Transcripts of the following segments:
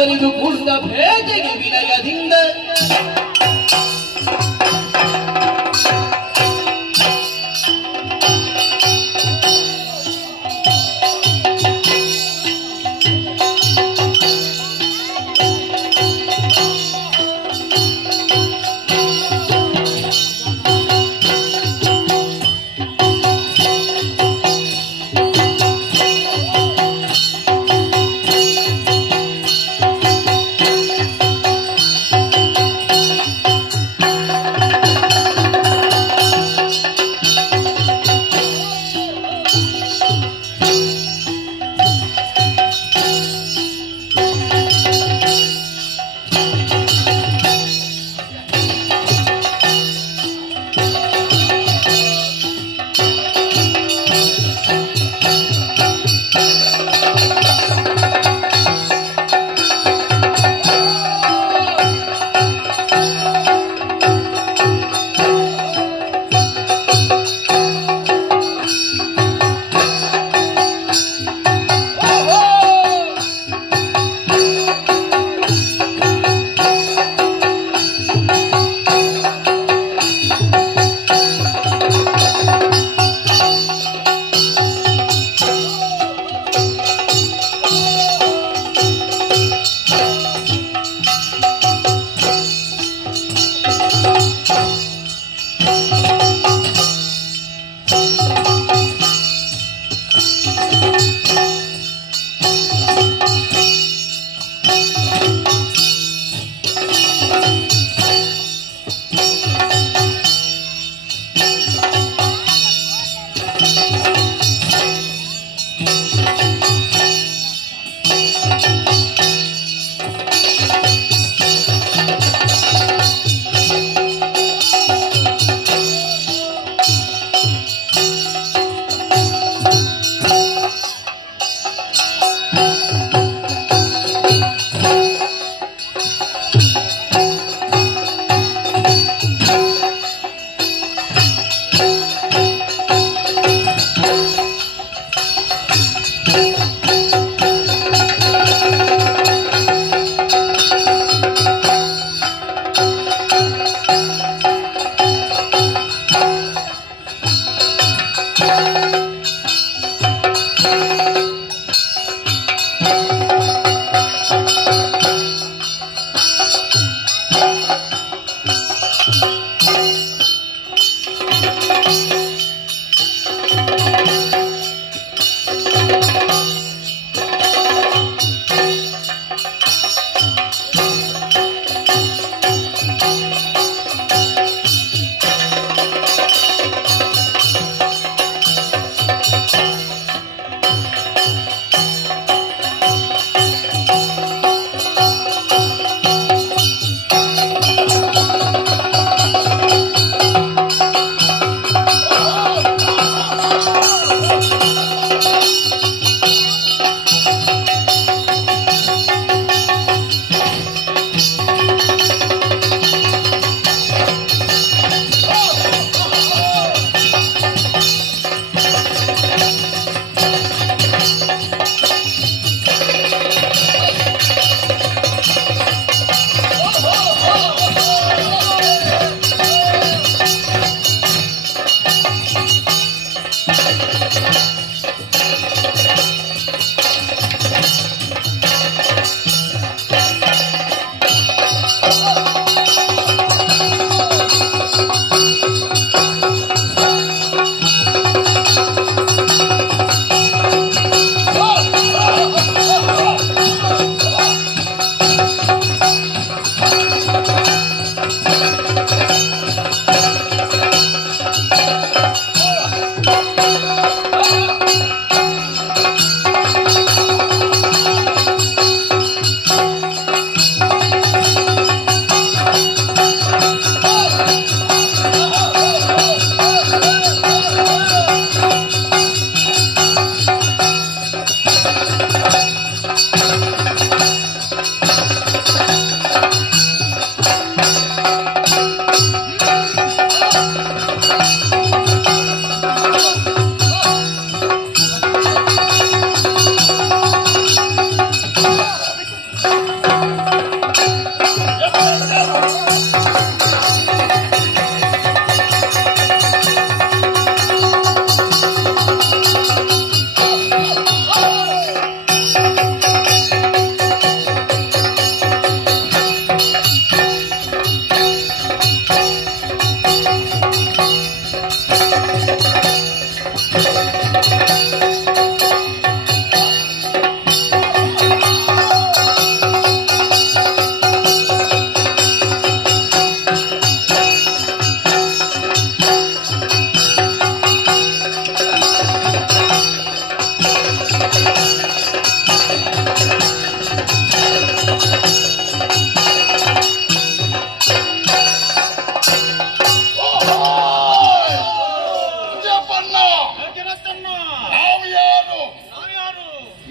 ಮನವರಿದು ಕೂಡಿದ ಭೇಟೆಗೆ ವಿನಯದಿಂದ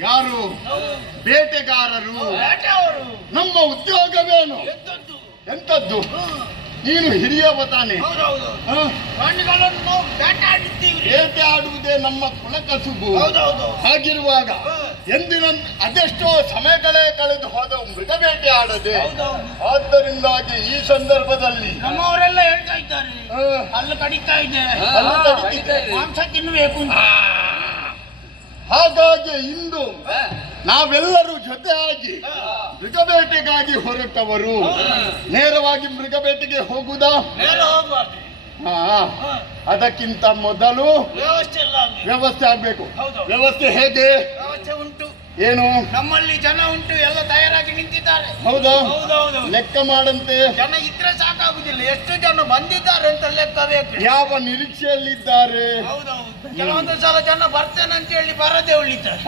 ಯಾರು? ಬೇಟೆಗಾರರು. ಬೇಟೆಯವರು. ನಮ್ಮ ಉದ್ಯೋಗವೇನು? ಎಂತದ್ದು? ಎಂತದ್ದು? ನೀನು ಹಿರಿಯವ ತಾನೆ. ಹೌದೌದು. ಹ? ಪ್ರಾಣಿಗಳನ್ನು ನಾವು ಬೇಟೆ ಆಡಿರ್ತೀವಿ. ಬೇಟೆ ಆಡುವುದೇ ನಮ್ಮ ಕುಲಕಸುಬು. ಹೌದೌದು. ಹಾಗಿರುವಾಗ ಎಂದಿನ ಅದೆಷ್ಟೋ ಸಮಯಗಳೇ ಕಳೆದು ಹೋದ ಮೃಗ ಬೇಟೆ ಆಡದೆ. ಹೌದೌದು. ಆದ್ದರಿಂದಾಗಿ ಈ ಸಂದರ್ಭದಲ್ಲಿ ನಮ್ಮವರೆಲ್ಲ ಹೇಳ್ತಾ ಇದ್ದಾರೆ, ಹ, ಹಲ್ಲು ಕಡಿತಾ ಇದೆ, ಹಲ್ಲು ಕಡಿತಾ ಇದೆ. ಮಾಂಸ ತಿನ್ನಬೇಕು ಅಂತ. ಹಾಗಾಗಿ ಇಂದು ನಾವೆಲ್ಲರೂ ಜೊತೆಯಾಗಿ ಮೃಗಬೇಟೆಗಾಗಿ ಹೊರಟವರು. ನೇರವಾಗಿ ಮೃಗಬೇಟೆಗೆ ಹೋಗುದಾ? ಮೇಲೆ ಹೋಗ್ಬಾರ್ದು. ಹಾ, ಅದಕ್ಕಿಂತ ಮೊದಲು ವ್ಯವಸ್ಥೆ ಎಲ್ಲ ಆಗ್ಲಿ. ವ್ಯವಸ್ಥೆ ಆಗ್ಬೇಕು. ಹೌದು. ವ್ಯವಸ್ಥೆ ಹೇಗೆ? ವ್ಯವಸ್ಥೆ ಉಂಟು, ಏನು? ನಮ್ಮಲ್ಲಿ ಜನ ಉಂಟು, ಎಲ್ಲ ತಯಾರಾಗಿ ನಿಂತಿದ್ದಾರೆ. ಹೌದಾ? ಹೌದೌದು. ಲೆಕ್ಕ ಮಾಡಂತೆ. ಜನ ಇದ್ರೆ ಸಾಕಾಗುದಿಲ್ಲ, ಎಷ್ಟು ಜನ ಬಂದಿದ್ದಾರೆ ಅಂತ ಲೆಕ್ಕ ಬೇಕು. ಯಾವ ನಿರೀಕ್ಷೆಯಲ್ಲಿದ್ದಾರೆ? ಹೌದೌದು. ಕೆಲವೊಂದು ಸಲ ಜನ ಬರ್ತೇನೆ ಅಂತ ಹೇಳಿ ಬರದೇ ಉಳಿತಾರೆ.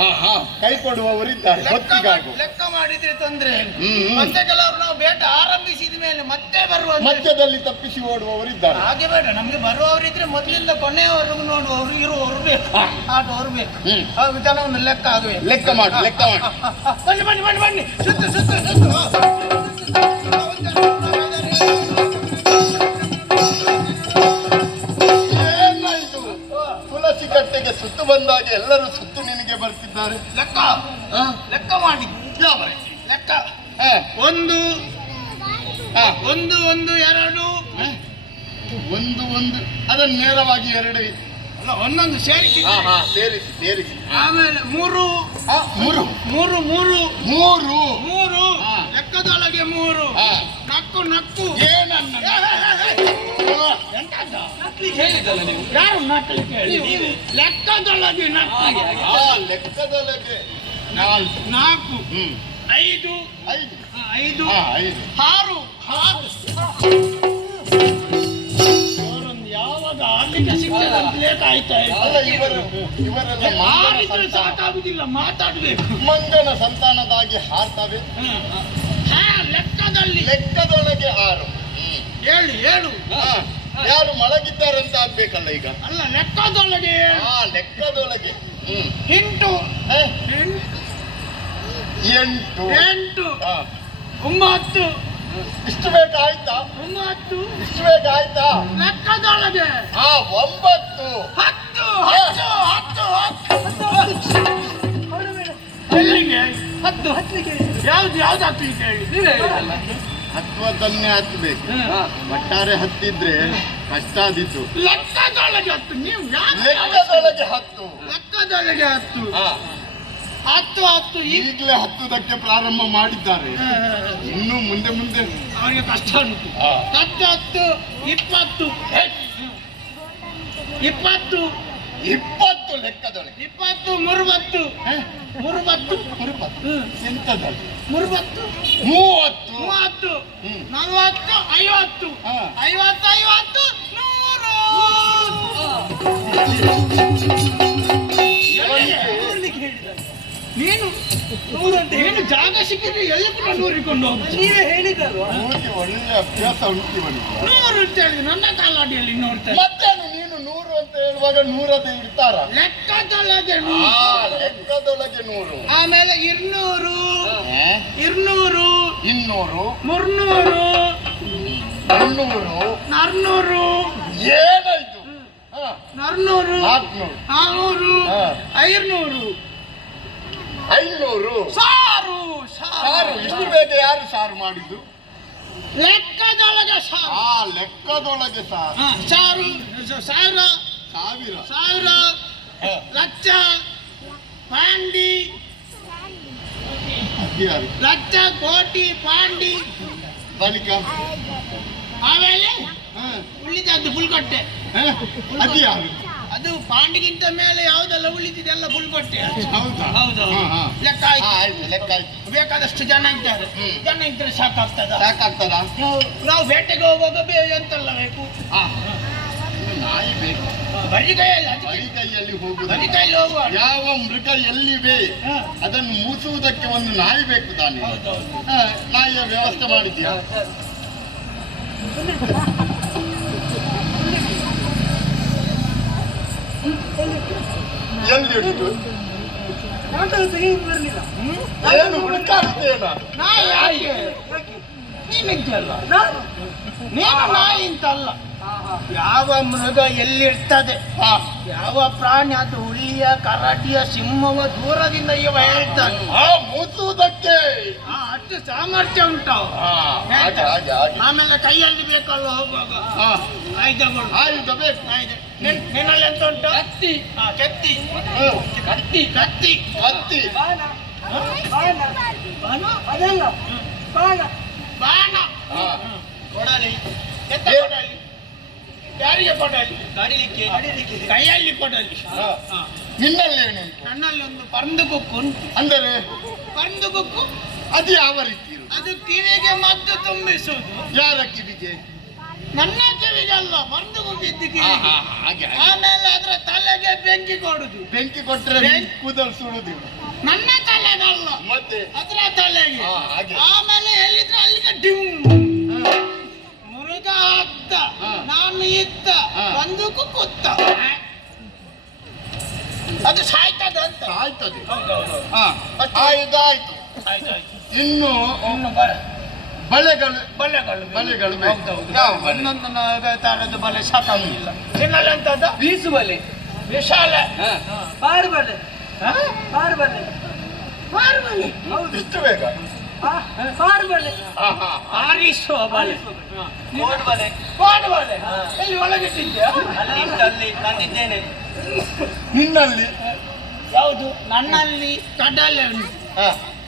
ಕೈ ಕೊಡುವವರಿದ್ದಾರೆ. ಗೊತ್ತಿಗಾಗು ಲೆಕ್ಕ ಮಾಡಿದ್ರೆ ತೊಂದ್ರೆ ಇಲ್ಲ. ಹ್ಮ್. ಮತ್ತೆ ಕೆಲವರು ನಾವು ಬೇಟ ಆರಂಭಿಸಿದ ಮೇಲೆ ಮತ್ತೆ ಬರುವ ಮಧ್ಯದಲ್ಲಿ ತಪ್ಪಿಸಿ ಓಡುವವರಿದ್ದಾರೆ. ಹಾಗೆ ಬೇಡ, ನಮ್ಗೆ ಬರುವವರಿದ್ರೆ ಮೊದಲಿಂದ ಕೊನೆಯವರೆಗೂ ನೋಡುವವರು ಇರುವವರು ಬೇಕು, ಆಟವರು ಬೇಕು. ಹಾಗೆ ಜನವನ್ನು ಲೆಕ್ಕ ಆಗಬೇಕು. ಲೆಕ್ಕ ಮಾಡಿ, ಲೆಕ್ಕ ಮಾಡಿ. ಬನ್ನಿ ಬನ್ನಿ ಬನ್ನಿ ಬನ್ನಿ, ಸುತ್ತು ಸುತ್ತು ಸುತ್ತು. ಏನಾಯ್ತು? ತುಳಸಿ ಕಟ್ಟೆಗೆ ಸುತ್ತು ಬಂದಾಗ ಎಲ್ಲರೂ ಸುತ್ತು ನಿನಗೆ ಬರ್ತಿದ್ದಾರೆ. ಲೆಕ್ಕ ಲೆಕ್ಕ ಮಾಡಿ. ಯಾವ ಲೆಕ್ಕ? ಹ, ಒಂದು ಹ, ಒಂದು ಒಂದು ಎರಡು, ಒಂದು ಒಂದು ಅದನ್ನು ನೇರವಾಗಿ ಎರಡು. ಅಲ್ಲ, ಒಂದೊಂದು ಸೇರಿಸಿ. ಸೇರಿಸಿ ಸೇರಿಸಿ. ಆಮೇಲೆ ಮೂರು, ಮೂರು ಮೂರು ಮೂರು ಮೂರು ಮೂರು, ಹಾ. ಲೆಕ್ಕದೊಳಗೆ ಮೂರು. ಹಾ. ನಕ್ಕು ನಕ್ಕು. ಏನನ್ನ? ಹೇಳಿದ್ದಲ್ಲ ನೀವು, ಯಾರು ನಕ್ಕಲಿಕ್ಕೆ ಹೇಳಿ? ಲೆಕ್ಕದೊಳಗೆ ನಕ್ಕು. ಲೆಕ್ಕದೊಳಗೆ ನಾಲ್ಕು, ಹ್ಮ್, ಐದು, ಐದು, ಐದು, ಐದು, ಆರು, ಆರು. ಅವರೊಂದು ಯಾವಾಗ ಆಡ್ಲಿಕ್ಕೆ ಸಿಗ್ತದೆ ಅಂತಲೇ ಕಾಯ್ತಾ ಅಲ್ಲ, ಇದ್ದಾರೆ. ಇವರೆಲ್ಲ ಆಡಿದ್ರೆ ಸಾಕಾಗುದಿಲ್ಲ, ಮಾತಾಡ್ಬೇಕು. ಮಂಗನ ಸಂತಾನದಾಗಿ ಹಾರ್ತವೆ. ಲೆಕ್ಕದಲ್ಲಿ ಲೆಕ್ಕದೊಳಗೆ ಆರು. ಹೇಳಿ ಹೇಳು. ಯಾರು ಮಲಗಿದ್ದಾರಂತ ಆಗ್ಬೇಕಲ್ಲ ಈಗ. ಅಲ್ಲ, ಲೆಕ್ಕದೊಳಗೆ ಲೆಕ್ಕದೊಳಗೆ ಎಂಟು, ಎಂಟು, ಎಂಟು, ಹಾ. ಒಂಬತ್ತು. ಇಷ್ಟು ಬೇಕಾಯ್ತಾ? ಒಂಬತ್ತು. ಇಷ್ಟು ಬೇಕಾಯ್ತಾ? ಲೆಕ್ಕದೊಳಗೆ ಒಂಬತ್ತು, ಹತ್ತು, ಹತ್ತು, ಹತ್ತು, ಹತ್ತು. ಎಲ್ಲಿಗೆ? ಹತ್ತು ಹತ್ತಲಿಕ್ಕೆ. ಯಾವ್ದು ಯಾವ್ದು ಹತ್ತಲಿಕ್ಕೆ ಹೇಳಿ? ಹತ್ತುವದನ್ನೇ ಹತ್ತಬೇಕು. ಒಟ್ಟಾರೆ ಹತ್ತಿದ್ರೆ ಕಷ್ಟ ಆದಿತ್ತು. ಲೆಕ್ಕದೊಳಗೆ ಹತ್ತು. ನೀವು ಲೆಕ್ಕದೊಳಗೆ ಹತ್ತು. ಲೆಕ್ಕದೊಳಗೆ ಹತ್ತು, ಹತ್ತು, ಹತ್ತು. ಈಗಲೇ ಹತ್ತುದಕ್ಕೆ ಪ್ರಾರಂಭ ಮಾಡಿದ್ದಾರೆ. ಇನ್ನು ಮುಂದೆ ಮುಂದೆ ಅವನಿಗೆ ಕಷ್ಟ ಉಂಟು. ಹತ್ತು, ಹತ್ತು, ಇಪ್ಪತ್ತು, ಇಪ್ಪತ್ತು, ಇಪ್ಪತ್ತು ಲೆಕ್ಕದೊಳಗೆ. ಇಪ್ಪತ್ತು, ಮೂರುವತ್ತು, ಮೂರುವತ್ತು, ಎಂತದಲ್ಲಿ? ಮೂರುವತ್ತು, ಮೂವತ್ತು, ಮೂವತ್ತು, ನಲವತ್ತು, ಐವತ್ತು, ಐವತ್ತು, ಐವತ್ತು, ನೂರು. ನೀನು ನೂರು ಅಂತ ಏನು ಜಾಗ ಸಿಕ್ಕಿದ್ರೆ ಎಲ್ಲ ಕೂಡ ನೂರಿಕೊಂಡು ಹೋಗು. ನೀವೇ ಹೇಳಿದಲ್ವಾ? ಒಳ್ಳೆ ಅಭ್ಯಾಸ ಉಂಟು ಇವನಿಗೆ. ನೂರು ಅಂತ ಹೇಳಿದ್ರೆ ನನ್ನ ಕಾಲಾಡಿಯಲ್ಲಿ ನೋಡ್ತಾರೆ. ಮತ್ತೇನು ನೀನು ನೂರು ಅಂತ ಹೇಳುವಾಗ ನೂರದೇ ಇರ್ತಾರ? ಲೆಕ್ಕದೊಳಗೆ ಲೆಕ್ಕದೊಳಗೆ ನೂರು. ಆಮೇಲೆ ಇನ್ನೂರು, ಇನ್ನೂರು, ಇನ್ನೂರು, ಮುನ್ನೂರು, ಮುನ್ನೂರು, ನಾರ್ನೂರು. ಏನಾಯ್ತು? ನಾರ್ನೂರು, ನಾಲ್ಕುನೂರು, ನಾನೂರು, ಐನೂರು, ಐನೂರು, ಸಾರು. ಸಾರು. ಇಷ್ಟು ಬೇಗ ಯಾರು ಸಾರು ಮಾಡಿದ್ದು? ಲೆಕ್ಕದೊಳಗೆ ಸಾರು. ಲೆಕ್ಕದೊಳಗೆ ಸಾರು. ಸಾರು, ಸಾವಿರ, ಸಾವಿರ, ಸಾವಿರ, ಲಕ್ಷ, ಪಾಂಡಿ, ಲಕ್ಷ, ಕೋಟಿ, ಪಾಂಡಿ. ಬಳಿಕ ಆಮೇಲೆ ಉಳಿದದ್ದು ಫುಲ್ಕೊಟ್ಟೆ. ಅದು ಯಾರು? ಅದು ಪಾಂಡಿಗಿಂತ ಮೇಲೆ ಯಾವ್ದೆಲ್ಲ ಉಳಿದಿದೆಲ್ಲ ಫುಲ್ಕೊಟ್ಟೆ. ಹೌದಾ? ಹೌದು. ಲೆಕ್ಕ ಆಯ್ತು. ಲೆಕ್ಕ ಆಯ್ತು. ಬೇಕಾದಷ್ಟು ಜನ ಇದ್ದಾರೆ. ಜನ ಇದ್ರೆ ಸಾಕಾಗ್ತದ? ಸಾಕಾಗ್ತದ? ನಾವು ಬೇಟೆಗೆ ಹೋಗುವಾಗ ಎಂತೆಲ್ಲ ಬೇಕು? ನಾಯಿ ಬೇಕು. ಬರಿ ಕೈಯಲ್ಲಿ ಹೋಗುದು. ಬರಿ ಕೈಯಲ್ಲಿ ಹೋಗುವ. ಯಾವ ಮೃಗ ಎಲ್ಲಿವೆ ಅದನ್ನು ಮೂಸುವುದಕ್ಕೆ ಒಂದು ನಾಯಿ ಬೇಕು ತಾನೆ. ನಾಯಿಯ ವ್ಯವಸ್ಥೆ ಮಾಡಿದ್ಯಾ? ಎಲ್ಲಿ ಹಿಡಿದು? ಏನು ಹುಡುಕಾಡ್ತೇನ? ನಾ ಯಾಕೆ ನೀನಿದ್ದಲ್ಲ ನೀನು ನಾಯಿ ಅಂತಲ್ಲ. ಯಾವ ಮೃಗ ಎಲ್ಲಿರ್ತದೆ, ಯಾವ ಪ್ರಾಣಿ, ಅದು ಹುಲಿಯ ಕರಡಿಯ ಸಿಂಹವ ದೂರದಿಂದ ಇವ ಹೇಳ್ತಾನೆ. ಮೂಸುವುದಕ್ಕೆ ಅಷ್ಟು ಸಾಮರ್ಥ್ಯ ಉಂಟು. ಆಮೇಲೆ ಕೈಯಲ್ಲಿ ಬೇಕಲ್ಲ ಹೋಗುವಾಗ ಆಯುಧಗಳು. ಆಯುಧ ಬೇಕು. ನಿನ್ನಲ್ಲಿ ಎಂತ ಉಂಟು? ಕತ್ತಿ. ಕತ್ತಿ ಕತ್ತಿ ಕತ್ತಿ ಕತ್ತಿ ಬಾಣ ಕೊಡಲಿ. ಎತ್ತ ಕೊಡಲಿ? ಯಾರಿಗೆ ಕೊಡಲಿ? ಕಡಿಲಿಕ್ಕೆ. ಕೈಯಲ್ಲಿ ಕೊಡಲಿ. ನಿನ್ನಲ್ಲೇನು? ನನ್ನಲ್ಲಿ ಒಂದು ಪರಂದು ಕೊಕ್ಕು ಉಂಟು. ಅಂದರೆ ಪರಂದು ಕೊಕ್ಕು ಅದು ಯಾವ ರೀತಿ ಇರುವುದು? ಅದು ಕಿವಿಗೆ ಮದ್ದು ತುಂಬಿಸುವುದು. ಯಾರ ಕಿವಿಗೆ? ನನ್ನ ಕಿವಿಗೆ ಅಲ್ಲ, ಪರಂದು ಕೊಕ್ಕಿದ್ದು ಕಿವಿಗೆ. ಹಾಗೆ ಆಮೇಲೆ ಅದರ ತಲೆಗೆ ಬೆಂಕಿ ಕೊಡುದು. ಬೆಂಕಿ ಕೊಟ್ಟರೆ ಕೂದಲು ಸುಡುದಿಲ್ಲ. ನನ್ನ ತಲೆಗಲ್ಲ, ಮತ್ತೆ ಅದರ ತಲೆಗೆ. ಹಾಗೆ. ಆಮೇಲೆ ಎಲ್ಲಿದ್ರೆ ಅಲ್ಲಿಗೆ ಡಿಮ್. ಮುರುಗ ಅತ್ತ, ನಾನು ಇತ್ತ, ಬಂದೂಕು ಕುತ್ತ. ಅದು ಸಾಯ್ತದ ಅಂತ. ಆಯ್ತದೆ. ಮತ್ತೆ ಆಯುಧ ಆಯ್ತು. ಇನ್ನು ಬಳೆಗಳು ಬಲೆಗಳು ಬಲೆಗಳು ಯಾವ ಒಂದೊಂದು ತರದ ಬಲೆ ಸಾಕಾಗಿಲ್ಲ. ಚಿನ್ನಲ್ಲ ಅಂತದ ಬೀಸು ಬಲೆ, ವಿಶಾಲ ಪಾರು ಬಲೆ, ಪಾರು ಬಲೆ, ಪಾರು ಬಲೆ. ಇಷ್ಟು ಬೇಗ? ಪಾರು ಬಲೆ, ಆರಿಸುವ ಬಲೆ, ಕೋಡ್ ಬಲೆ, ಕೋಡ್ ಬಲೆ. ಎಲ್ಲಿ ಒಳಗಿಟ್ಟಿದ್ಯಾ? ಅಲ್ಲಿ ತಂದಿದ್ದೇನೆ. ನಿನ್ನಲ್ಲಿ ಯಾವುದು? ನನ್ನಲ್ಲಿ ಕಡಲೆ ಉಂಟು.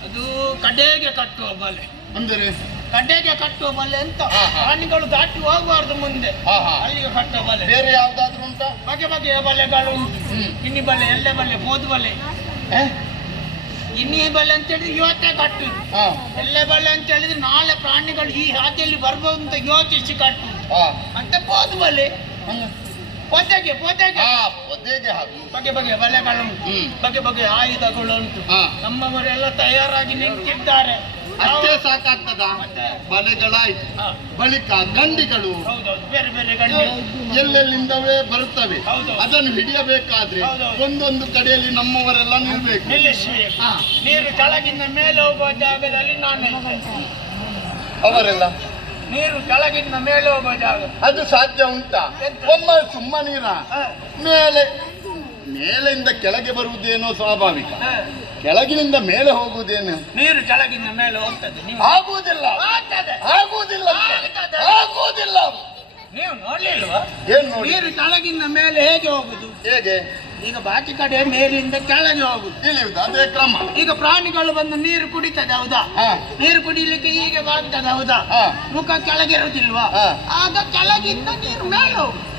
ಅದು ಕಡೆಗೆ ಕಟ್ಟುವ ಬಲೆ. ಅಂದರೆ ಕಡೆಗೆ ಕಟ್ಟುವ ಬಲೆ ಅಂತ. ಪ್ರಾಣಿಗಳು ದಾಟಿ ಹೋಗಬಾರ್ದು ಮುಂದೆ, ಅಲ್ಲಿಗೆ ಕಟ್ಟುವ ಬಲೆ. ಬೇರೆ ಯಾವ್ದಾದ್ರು ಉಂಟಾ? ಬಗೆ ಬಗೆಯ ಬಲೆಗಳು ಉಂಟು. ಇನ್ನಿ ಬಲೆ, ಎಳ್ಳೆ ಬಲೆ, ಬೋದು ಬಲೆ. ಇನ್ನಿ ಬಲೆ ಅಂತ ಹೇಳಿದ್ರೆ ಇವತ್ತೇ ಕಟ್ಟುದು. ಎಳ್ಳೆ ಬಲೆ ಅಂತ ಹೇಳಿದ್ರೆ ನಾಳೆ ಪ್ರಾಣಿಗಳು ಈ ಹಾದಿಯಲ್ಲಿ ಬರ್ಬೋದು ಅಂತ ಯೋಚಿಸಿ ಕಟ್ಟುದು. ಮತ್ತೆ ಬೋದು ಬಲೆ, ಪೊದೆಗೆ ಪೊದೆಗೆ ಬಗೆ ಬಗೆಯ ಬಲೆಗಳುಂಟು. ಬಗೆ ಬಗೆಯ ಆಯುಧಗಳುಂಟು. ನಮ್ಮವರೆಲ್ಲ ತಯಾರಾಗಿ ನಿಂತಿದ್ದಾರೆ. ಅಷ್ಟೇ ಸಾಕಾಗ್ತದ? ಬಲೆಗಳಾಯ್ತು. ಬಳಿಕ ಗಂಡಿಗಳು ಹೌದೌದು, ಬೇರೆ ಬೇರೆ ಗಂಡಿ ಎಲ್ಲೆಲ್ಲಿಂದವೇ ಬರುತ್ತವೆ. ಅದನ್ನು ಹಿಡಿಯಬೇಕಾದ್ರೆ ಹೌದೌದು. ಒಂದೊಂದು ಕಡೆಯಲ್ಲಿ ನಮ್ಮವರೆಲ್ಲ ನಿಲ್ಬೇಕು. ನಿಲ್ಲಿಸಬೇಕು. ನೀರು ಕೆಳಗಿಂದ ಮೇಲೆ ಹೋಗುವ ಜಾಗದಲ್ಲಿ ನಾನು ಇರ್ತೇನೆ. ಅವರೆಲ್ಲ ನೀರು ಕೆಳಗಿಂದ ಮೇಲೆ ಹೋಗುವ ಜಾಗ ಅದು ಸಾಧ್ಯ ಉಂಟಾ? ಒಮ್ಮ ಸುಮ್ಮನೀರ ಮೇಲೆಯಿಂದ ಕೆಳಗೆ ಬರುವುದೇನೋ ಸ್ವಾಭಾವಿಕ, ಕೆಳಗಿನಿಂದ ಮೇಲೆ ಹೋಗುವುದೇನು? ನೀರು ಕೆಳಗಿಂದ ಮೇಲೆ ಹೋಗ್ತದೆ. ನೀವು ಆಗುವುದಿಲ್ಲ, ಆಗುವುದಿಲ್ಲ, ಆಗುವುದಿಲ್ಲ. ನೀವು ನೋಡ್ಲಿಲ್ವಾ? ಏನ್ ನೋಡಿ? ನೀರು ಕೆಳಗಿಂದ ಮೇಲೆ ಹೇಗೆ ಹೋಗುದು? ಹೇಗೆ? ಈಗ ಬಾಕಿ ಕಡೆ ಮೇಲಿಂದ ಕೆಳಗೆ ಹೋಗುದು. ಇಳಿಯುವುದು ಅದೇ ಕ್ರಮ. ಈಗ ಪ್ರಾಣಿಗಳು ಬಂದು ನೀರು ಕುಡಿತದೆ, ಹೌದಾ? ನೀರು ಕುಡಿಲಿಕ್ಕೆ ಹೀಗೆ ಬಾಗ್ತದೆ, ಹೌದಾ? ಮುಖ ಕೆಳಗಿರುವುದಿಲ್ವಾ? ಆಗ ಕೆಳಗಿಂದ ನೀರು ಮೇಲೆ ಹೋಗುದು.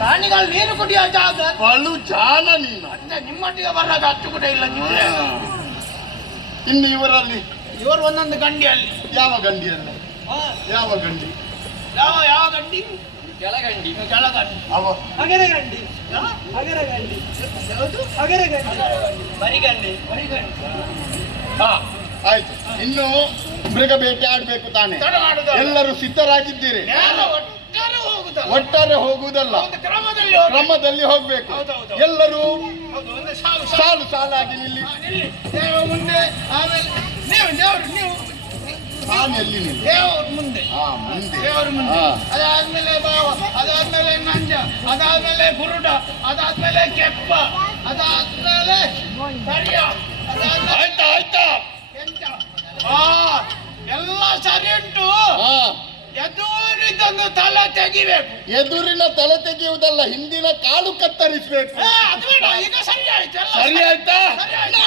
ಪ್ರಾಣಿಗಳು ನೀರು ಕುಡಿಯೋ ಜಾಗ ಬಲು ಜಾನ ನೀನು. ಮತ್ತೆ ನಿಮ್ಮೊಟ್ಟಿಗೆ ಬರುವಾಗ ಅಷ್ಟು ಕೂಡ ಇಲ್ಲ ನೀವು. ಇನ್ನು ಇವರಲ್ಲಿ ಇವರು ಒಂದೊಂದು ಗಂಡಿಯಲ್ಲಿ. ಯಾವ ಗಂಡಿಯಲ್ಲಿ? ಯಾವ ಗಂಡಿ? ಯಾವ ಯಾವ ಗಂಡಿ? ಕೆಳಗಂಡಿ, ಕೆಳಗಂಡಿ, ಅವ ಅಗರಗಂಡಿ, ಅಗರಗಂಡಿ, ಯಾವುದು? ಅಗರಗಂಡಿ, ಬರಿಗಂಡಿ, ಬರಿಗಂಡಿ. ಆಯ್ತು. ಇನ್ನು ಮೃಗ ಬೇಟೆ ಆಡ್ಬೇಕು ತಾನೆ? ತಡ ಮಾಡುದು. ಎಲ್ಲರೂ ಸಿದ್ಧರಾಗಿದ್ದೀರಿ? ಎಲ್ಲ ಒಟ್ಟಾರೆ ಹೋಗುದಲ್ಲ, ಒಟ್ಟಾರೆ ಹೋಗುವುದಲ್ಲ, ಒಂದು ಕ್ರಮದಲ್ಲಿ ಕ್ರಮದಲ್ಲಿ ಹೋಗ್ಬೇಕು. ಹೌದೌದು. ಎಲ್ಲರೂ ಹೌದು, ಒಂದು ಸಾಲು ಸಾಲು ಸಾಲಾಗಿ ನಿಲ್ಲಿ. ನಿಲ್ಲಿ. ದೇವ ಮುಂದೆ, ಆಮೇಲೆ ನೀವು ದೇವರು, ನೀವು ನಾನೆಲ್ಲಿ ನಿಲ್ಲಿ? ದೇವ್ರ ಮುಂದೆ, ಮುಂದೆ ದೇವ್ರ ಮುಂದೆ. ಅದಾದ್ಮೇಲೆ ಬಾವ, ಅದಾದ್ಮೇಲೆ ನಂಜ, ಅದಾದ್ಮೇಲೆ ಗುರುಡ, ಅದಾದ್ಮೇಲೆ ಕೆಪ್ಪ, ಅದಾದ್ಮೇಲೆ ಸರಿಯ, ಆಯ್ತಾ ಆಯ್ತಾ? ಎಂತ ಎಲ್ಲ ಸರಿ ಉಂಟು. ಎದುರಿದೊಂದು ತಲೆ ತೆಗಿಬೇಕು. ಎದುರಿನ ತಲೆ ತೆಗೆಯುವುದಲ್ಲ, ಹಿಂದಿನ ಕಾಲು ಕತ್ತರಿಸಬೇಕು. ಅದು ಬೇಡ, ಈಗ ಸರಿ ಆಯ್ತು. ಸರಿ ಆಯ್ತಾ? ಸರಿ ಆಯ್ತು.